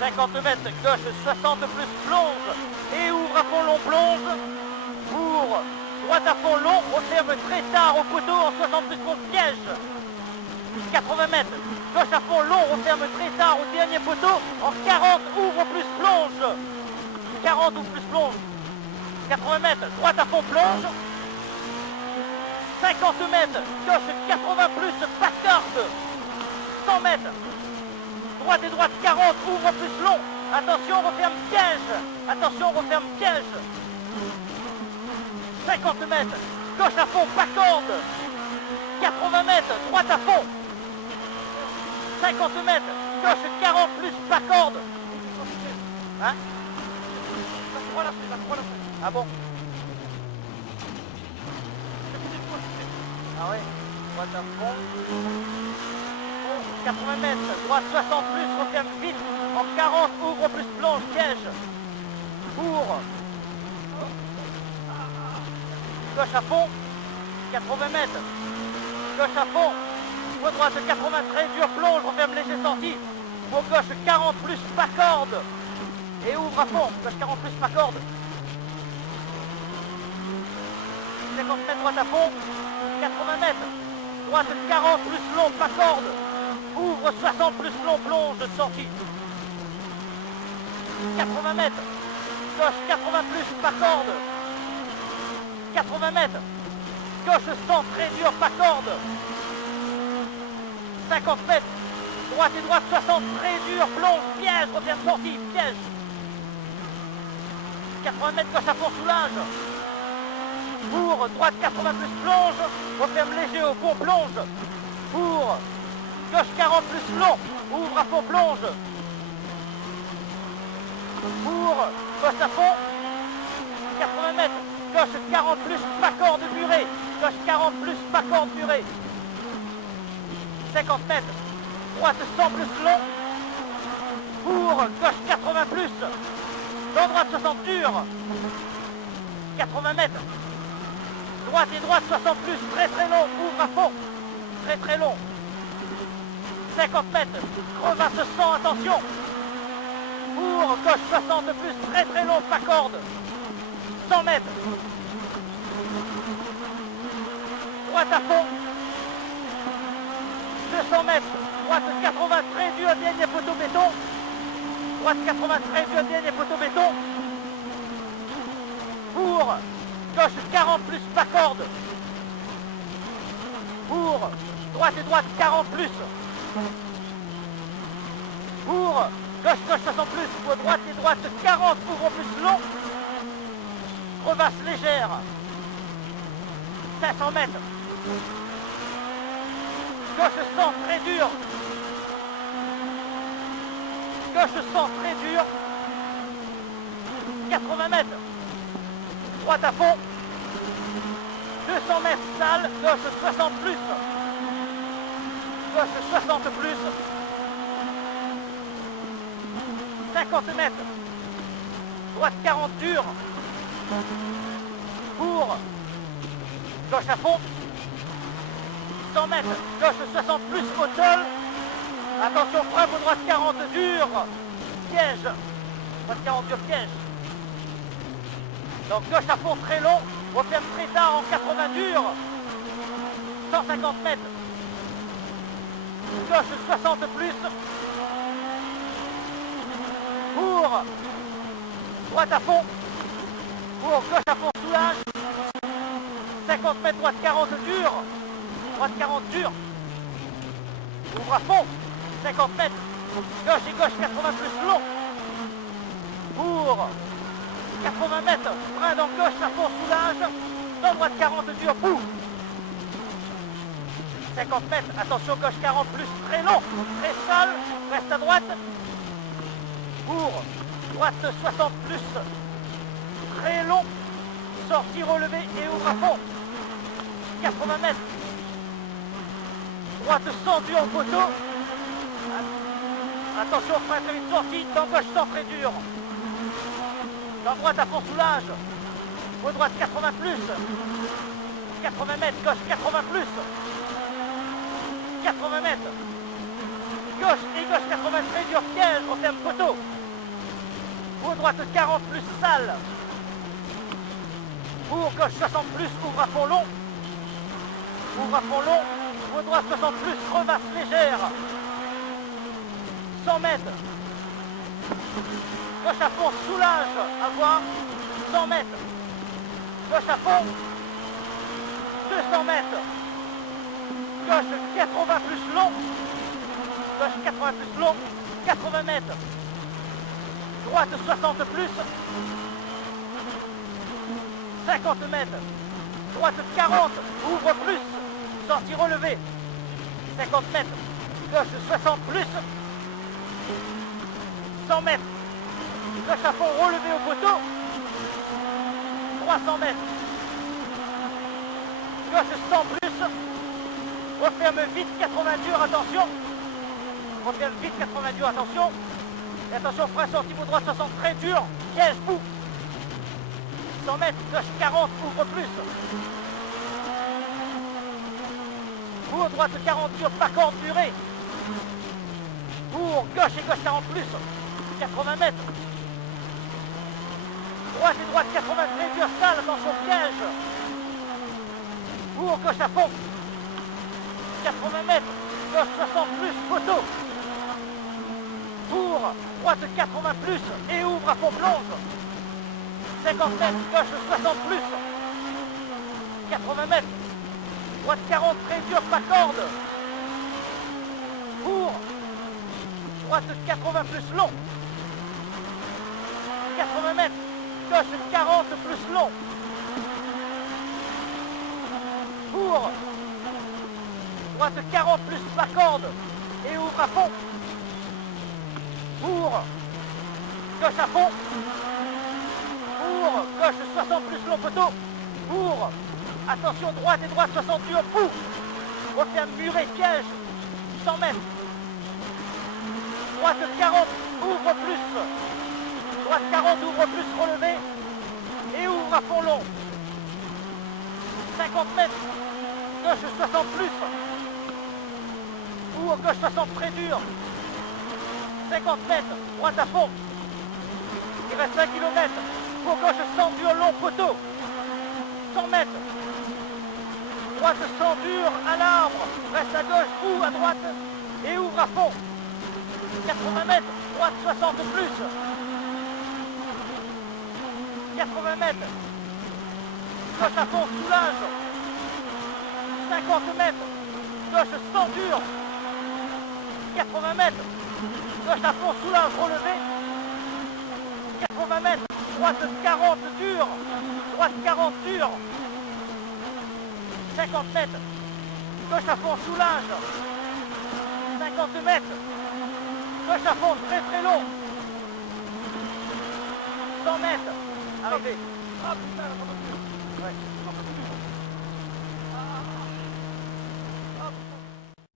50 mètres, gauche 60 plus plonge et ouvre à fond long plonge. Pour droite à fond long, referme très tard au poteau en 60 plus contre piège. 80 mètres, gauche à fond long, referme très tard au dernier poteau en 40, ouvre plus plonge. 40 ouvre plus plonge. 80 mètres, droite à fond plonge. 50 mètres, gauche 80 plus, pas de corde. 100 mètres, droite et droite 40, ouvre plus long. Attention, referme piège. Attention, referme piège. 50 mètres, gauche à fond, pas corde. 80 mètres, droite à fond. 50 mètres, gauche 40 plus, pas corde. Hein? Ah bon? Ah ouais, droite à fond. 80 mètres, droite 60 plus, referme vite. En 40, ouvre plus plonge, piège. Pour. Gauche à fond. 80 mètres. Gauche à fond. Pour droite 80, très dur, plonge, referme léger sortie. Pour gauche 40 plus, pas corde. Et ouvre à fond. Gauche 40 plus, pas corde. 50 mètres, droite à fond. 80 mètres. Droite 40 plus long, pas corde. Ouvre 60 plus long, plonge, sortie. 80 mètres. Gauche 80 plus, pas corde. 80 mètres. Gauche 100, très dur, pas corde. 50 mètres. Droite et droite 60, très dur, plonge, piège, referme sortie, piège. 80 mètres, gauche à fond, soulage. Pour, droite 80 plus, plonge, referme léger au fond, plonge. Pour, gauche 40 plus long, ouvre à fond, plonge. Pour, gauche à fond, 80 mètres, gauche 40 plus, pas corde murée. Gauche 40 plus, pas corde murée. 50 mètres, droite 100 plus long. Pour, gauche 80 plus, dans droite 60 dur. 80 mètres, droite et droite 60 plus, très très long, ouvre à fond, très très long. 50 mètres, crevasse 100, attention. Pour, gauche 60 plus, très très long, pas corde. 100 mètres. Droite à fond. 200 mètres, droite 80, très dur, dernier poteau béton. Droite 80, très dur, dernier poteau béton. Pour, gauche 40 plus, pas corde. Pour, droite et droite 40 plus. Pour, gauche 60 plus, pour droite et droite 40, ouvre plus long. Crevasse légère. 500 mètres. Gauche 100, très dur. Gauche 100, très dur. 80 mètres. Droite à fond. 200 mètres, sale. Gauche 60 plus. Gauche 60 plus. 50 mètres. Droite 40 dur. Pour. Gauche à fond. 100 mètres. Gauche 60 plus, hauteur. Attention, frappe, droite 40 dur. Piège. Droite 40 dur, piège. Donc gauche à fond très long. Referme très tard en 80 dur. 150 mètres. Gauche 60 plus. Pour. Droite à fond. Pour, gauche à fond, soulage. 50 mètres, droite 40 dur. Droite 40 dur. Ouvre à fond. 50 mètres. Gauche et gauche 80 plus long. Pour 80 mètres. Frein dans gauche à fond, soulage. Dans droite 40 dur. Boum. 50 mètres. Attention, gauche 40 plus. Très long. Très sale. Reste à droite. Pour droite 60 plus. Très long. Sortie relevée et ouvre à fond. 80 mètres. Droite 100 dur au poteau. Attention, frein très vite sortie. Dans gauche 100 très dur. Dans droite à fond, soulage. Au droite 80 plus. 80 mètres, gauche 80 plus. 80 mètres. Gauche et gauche 80 très dur, piège, on ferme poteau. Pour droite 40 plus salle. Pour gauche 60 plus, ouvre à fond long. Ouvre à fond long. Pour droite 60 plus, crevasse légère. 100 mètres. Gauche à fond, soulage, à voir. 100 mètres. Gauche à fond. 200 mètres. Gauche 80 plus long. Gauche 80 plus long. 80 mètres. Droite 60 plus. 50 mètres. Droite 40. Ouvre plus. Sortie relevée. 50 mètres. Gauche 60 plus. 100 mètres. Gauche à fond relevé au poteau. 300 mètres. Gauche 100 plus. Referme vite 80 dur, attention. Referme vite 80 dur, attention. Et attention, frein sortie pour droite 60 très dur. Piège, bout. 100 mètres, gauche 40, ouvre plus. Pour droite 40 dur, pas corde durée. Pour gauche et gauche 40 plus. 80 mètres. Droite et droite 80 très dur, salle, attention, piège. Pour gauche à fond. 80 mètres. Gauche 60 plus, poteau. Pour droite 80 plus et ouvre à fond plonge. 50 mètres, gauche 60 plus. 80 mètres. Droite 40, très dur, pas corde. Pour droite 80 plus long. 80 mètres. Gauche 40 plus long. Pour droite 40 plus pas corde. Et ouvre à fond. Pour gauche à fond. Pour gauche 60 plus long poteau. Pour attention droite et droite 60 dur. Pour referme muret piège. 100 mètres. Droite 40 ouvre plus. Droite 40 ouvre plus relevé. Et ouvre à fond long. 50 mètres. Gauche 60 plus. Pour gauche 60 très dur. 50 mètres, droite à fond. Il reste 1 km. Pour gauche 100 dur, long poteau. 100 mètres. Droite 100 dur à l'arbre. Reste à gauche ou à droite. Et ouvre à fond. 80 mètres. Droite 60 plus. 80 mètres. Gauche à fond, soulage. 50 mètres. Gauche 100 dur. 80 mètres. Gauche à fond, soulage, relevé. 80 mètres. Droite 40 dur. Droite 40 dur. 50 mètres. Gauche à fond, soulage. 50 mètres. Gauche à fond, très très long. 100 mètres. Arrivé. Ouais.